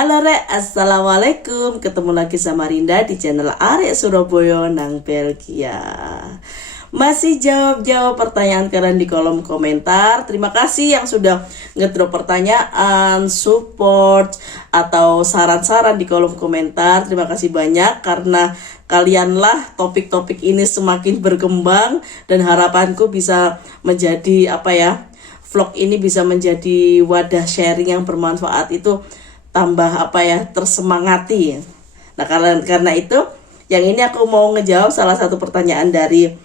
Halo Rek, Assalamualaikum. Ketemu lagi sama Rinda di channel Arek Surabaya nang Belgia. Masih jawab-jawab pertanyaan kalian di kolom komentar. Terima kasih yang sudah ngedrop pertanyaan, support, atau saran-saran di kolom komentar. Terima kasih banyak karena kalianlah topik-topik ini semakin berkembang. Dan harapanku bisa menjadi vlog ini bisa menjadi wadah sharing yang bermanfaat, itu tambah tersemangati. Nah, karena itu yang ini aku mau ngejawab salah satu pertanyaan dari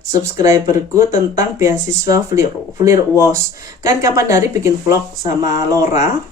subscriberku tentang beasiswa FLIRWOS. Kan kapan hari bikin vlog sama Laura,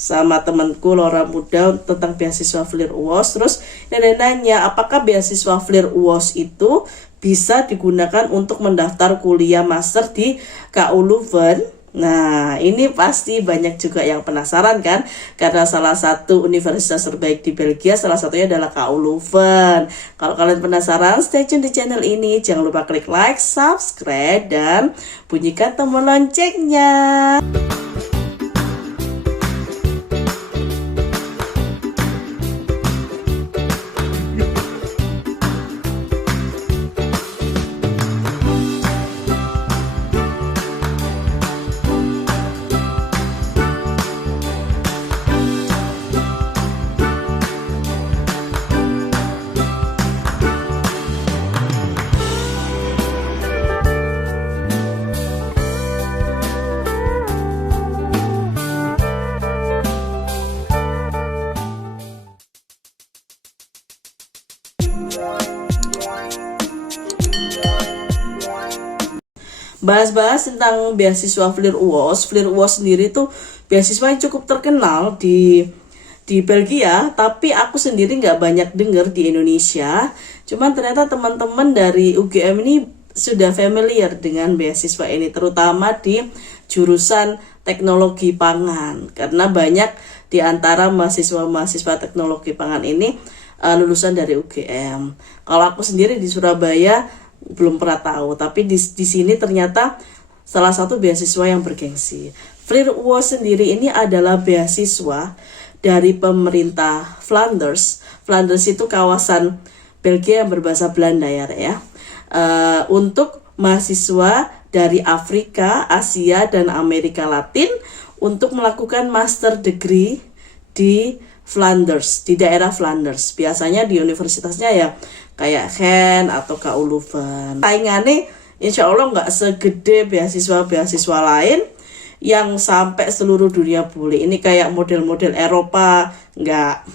sama temanku Laura Muda tentang beasiswa FLIRWOS. Terus dia nanya apakah beasiswa FLIRWOS itu bisa digunakan untuk mendaftar kuliah master di KU Leuven. Nah, ini pasti banyak juga yang penasaran kan, karena salah satu universitas terbaik di Belgia, salah satunya adalah KU Leuven. Kalau kalian penasaran, stay tune di channel ini. Jangan lupa klik like, subscribe, dan bunyikan tombol loncengnya. Bahas-bahas tentang beasiswa FLIRWOS. FLIRWOS sendiri tuh beasiswa yang cukup terkenal di Belgia, tapi aku sendiri nggak banyak dengar di Indonesia. Cuman ternyata teman-teman dari UGM ini sudah familiar dengan beasiswa ini, terutama di jurusan teknologi pangan, karena banyak di antara mahasiswa-mahasiswa teknologi pangan ini lulusan dari UGM. Kalau aku sendiri di Surabaya belum pernah tahu, tapi di sini ternyata salah satu beasiswa yang bergengsi. FLIRWOS sendiri ini adalah beasiswa dari pemerintah Flanders. Flanders itu kawasan Belgia yang berbahasa Belanda ya. Untuk mahasiswa dari Afrika, Asia, dan Amerika Latin untuk melakukan master degree di Flanders, di daerah Flanders. Biasanya di universitasnya ya kayak Gen atau KU Leuven. Saingannya insya Allah nggak segede beasiswa-beasiswa lain yang sampai seluruh dunia boleh. Ini kayak model-model Eropa nggak,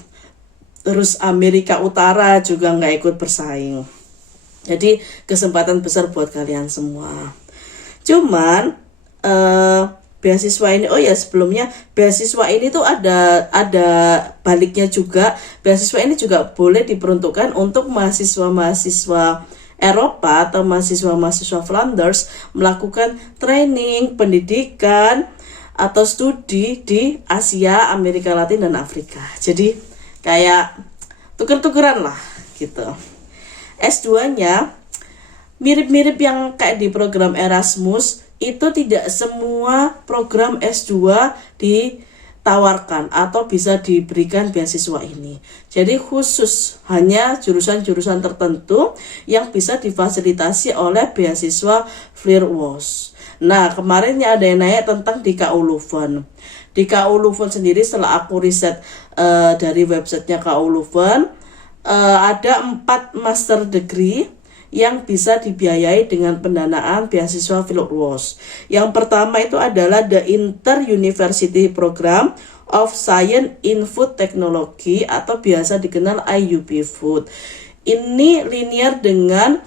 terus Amerika Utara juga nggak ikut bersaing. Jadi kesempatan besar buat kalian semua. Cuman beasiswa ini, sebelumnya beasiswa ini tuh ada baliknya juga. Beasiswa ini juga boleh diperuntukkan untuk mahasiswa-mahasiswa Eropa atau mahasiswa-mahasiswa Flanders melakukan training, pendidikan, atau studi di Asia, Amerika Latin, dan Afrika. Jadi kayak tuker-tukeran lah gitu. S2-nya mirip-mirip yang kayak di program Erasmus. Itu tidak semua program S2 ditawarkan atau bisa diberikan beasiswa ini. Jadi khusus hanya jurusan-jurusan tertentu yang bisa difasilitasi oleh beasiswa FLIRWOS. Nah, kemarinnya ada yang nanya tentang di KU Leuven. Di KU Leuven sendiri, setelah aku riset dari websitenya KU Leuven, ada 4 master degree yang bisa dibiayai dengan pendanaan beasiswa FLIRWOS. Yang pertama itu adalah The Inter-University Program of Science in Food Technology atau biasa dikenal IUP Food. Ini linear dengan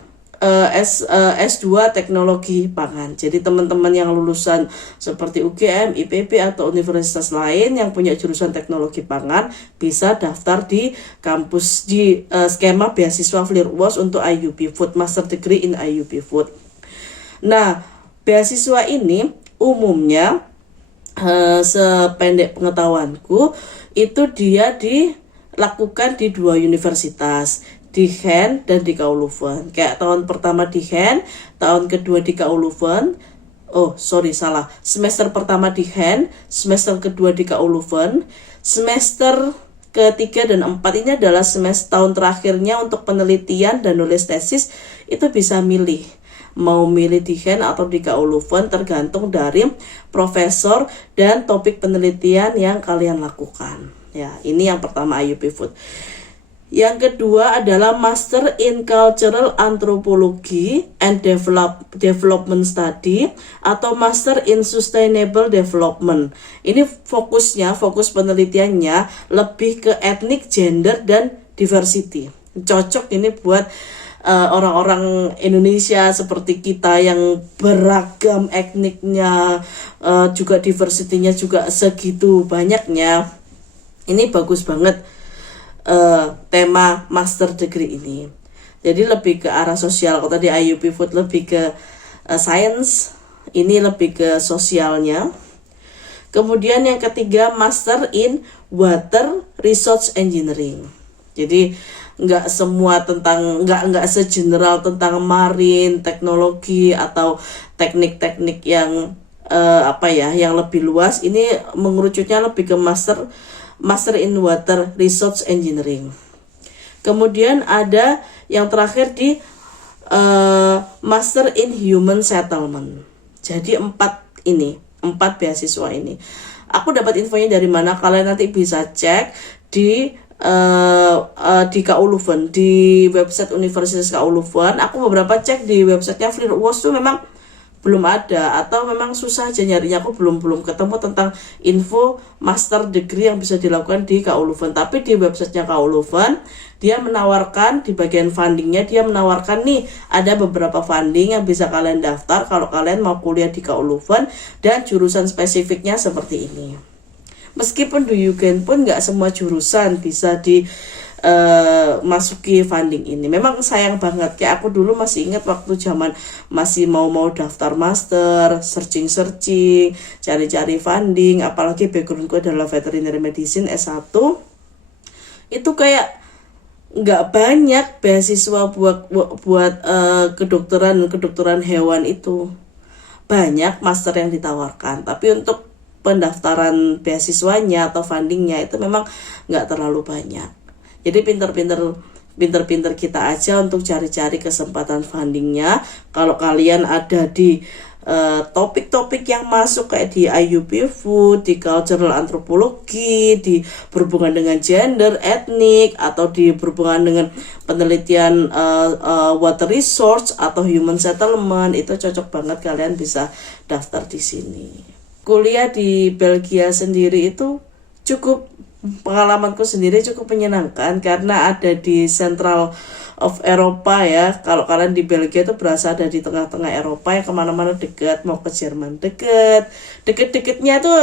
S2 teknologi pangan. Jadi teman-teman yang lulusan seperti UGM, IPB, atau universitas lain yang punya jurusan teknologi pangan bisa daftar di kampus di skema beasiswa FLIRWOS untuk IUP Food, Master Degree in IUP Food. Nah, beasiswa ini umumnya sependek pengetahuanku itu dia dilakukan di 2 universitas, di Gen dan di KU Leuven. Kayak tahun pertama di Gen, tahun kedua di KU Leuven. Oh, sorry, salah. Semester pertama di HAN, semester kedua di KU Leuven, semester ketiga dan empat ini adalah semester tahun terakhirnya untuk penelitian dan nulis tesis. Itu bisa milih, mau milih di HAN atau di KU Leuven, tergantung dari profesor dan topik penelitian yang kalian lakukan. Ya, ini yang pertama IUP Food. Yang kedua adalah Master in Cultural Anthropology and Development Study atau Master in Sustainable Development. Ini fokus penelitiannya lebih ke etnik, gender, dan diversity. Cocok ini buat orang-orang Indonesia seperti kita yang beragam etniknya, juga diversity-nya juga segitu banyaknya. Ini bagus banget tema master degree ini. Jadi lebih ke arah sosial. Kalau tadi IUP Food lebih ke science, ini lebih ke sosialnya. Kemudian yang ketiga Master in Water Resource Engineering. Jadi nggak semua tentang, nggak segeneral tentang marine, teknologi atau teknik-teknik yang yang lebih luas. Ini mengerucutnya lebih ke Master in Water Resource Engineering. Kemudian ada yang terakhir di Master in Human Settlement. Jadi 4 beasiswa ini. Aku dapat infonya dari mana? Kalian nanti bisa cek di KU Leuven, di website Universitas KU Leuven. Aku beberapa cek di websitenya FLIR UOS tuh memang belum ada, atau memang susah aja nyarinya. Aku belum ketemu tentang info master degree yang bisa dilakukan di KU Leuven. Tapi di websitenya KU Leuven dia menawarkan, di bagian fundingnya dia menawarkan nih ada beberapa funding yang bisa kalian daftar kalau kalian mau kuliah di KU Leuven dan jurusan spesifiknya seperti ini. Meskipun di UGEN pun nggak semua jurusan bisa masuki funding ini. Memang sayang banget, kayak aku dulu masih ingat waktu zaman masih mau daftar master, searching, cari funding, apalagi backgroundku adalah veterinary medicine S1, itu kayak nggak banyak beasiswa buat kedokteran hewan itu. Banyak master yang ditawarkan, tapi untuk pendaftaran beasiswanya atau fundingnya itu memang nggak terlalu banyak. Jadi pinter-pinter kita aja untuk cari-cari kesempatan fundingnya. Kalau kalian ada di topik-topik yang masuk kayak di IUP Food, di Cultural Anthropology, di berhubungan dengan gender, etnik, atau di berhubungan dengan penelitian water resource atau human settlement, itu cocok banget kalian bisa daftar di sini. Kuliah di Belgia sendiri itu pengalamanku sendiri cukup menyenangkan karena ada di Central of Eropa ya. Kalau kalian di Belgia itu berasa ada di tengah-tengah Eropa, yang kemana-mana dekat, mau ke Jerman deket-deketnya tuh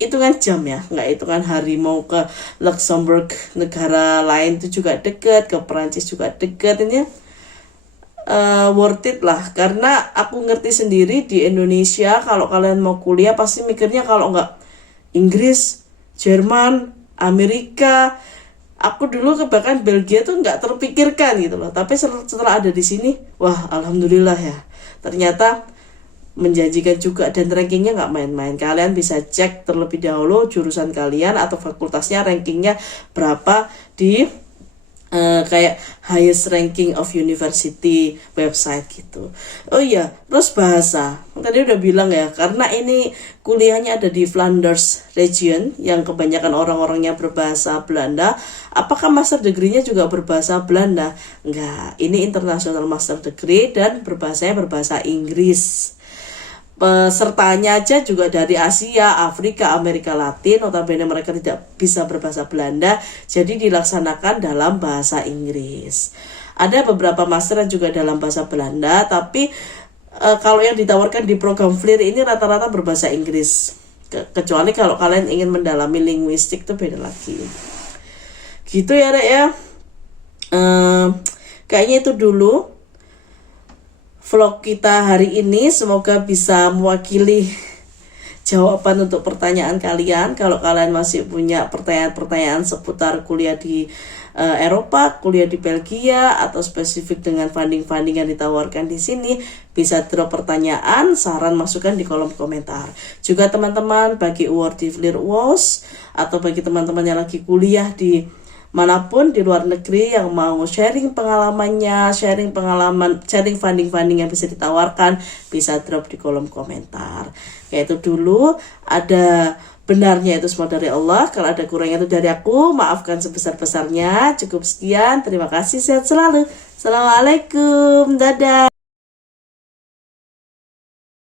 hitungan jam ya, nggak hitungan hari. Mau ke Luxembourg, negara lain itu juga deket, ke Perancis juga deket. Ini worth it lah, karena aku ngerti sendiri di Indonesia kalau kalian mau kuliah pasti mikirnya kalau nggak Inggris, Jerman, Amerika. Aku dulu bahkan Belgia tuh nggak terpikirkan gitu loh. Tapi setelah ada di sini, wah alhamdulillah ya. Ternyata menjanjikan juga dan rankingnya nggak main-main. Kalian bisa cek terlebih dahulu jurusan kalian atau fakultasnya rankingnya berapa di kayak highest ranking of university website gitu. Oh iya, terus bahasa. Tadi udah bilang ya, karena ini kuliahnya ada di Flanders region yang kebanyakan orang-orangnya berbahasa Belanda. Apakah master degree-nya juga berbahasa Belanda? Enggak, ini international master degree dan berbahasa Inggris. Pesertanya aja juga dari Asia, Afrika, Amerika Latin. Notabene mereka tidak bisa berbahasa Belanda, jadi dilaksanakan dalam bahasa Inggris. Ada beberapa master yang juga dalam bahasa Belanda, tapi kalau yang ditawarkan di program FLIR ini rata-rata berbahasa Inggris. Kecuali kalau kalian ingin mendalami linguistik, itu beda lagi. Gitu ya Rek ya. Kayaknya itu dulu vlog kita hari ini. Semoga bisa mewakili jawaban untuk pertanyaan kalian. Kalau kalian masih punya pertanyaan-pertanyaan seputar kuliah di Eropa, kuliah di Belgia, atau spesifik dengan funding-funding yang ditawarkan di sini, bisa drop pertanyaan, saran, masukan di kolom komentar. Juga teman-teman, bagi award di FLIR UOS, atau bagi teman-teman yang lagi kuliah di manapun di luar negeri yang mau sharing pengalamannya, sharing funding-funding yang bisa ditawarkan, bisa drop di kolom komentar. Yaitu dulu, ada benarnya itu semua dari Allah. Kalau ada kurangnya itu dari aku, maafkan sebesar-besarnya. Cukup sekian, terima kasih, sehat selalu. Assalamualaikum, dadah.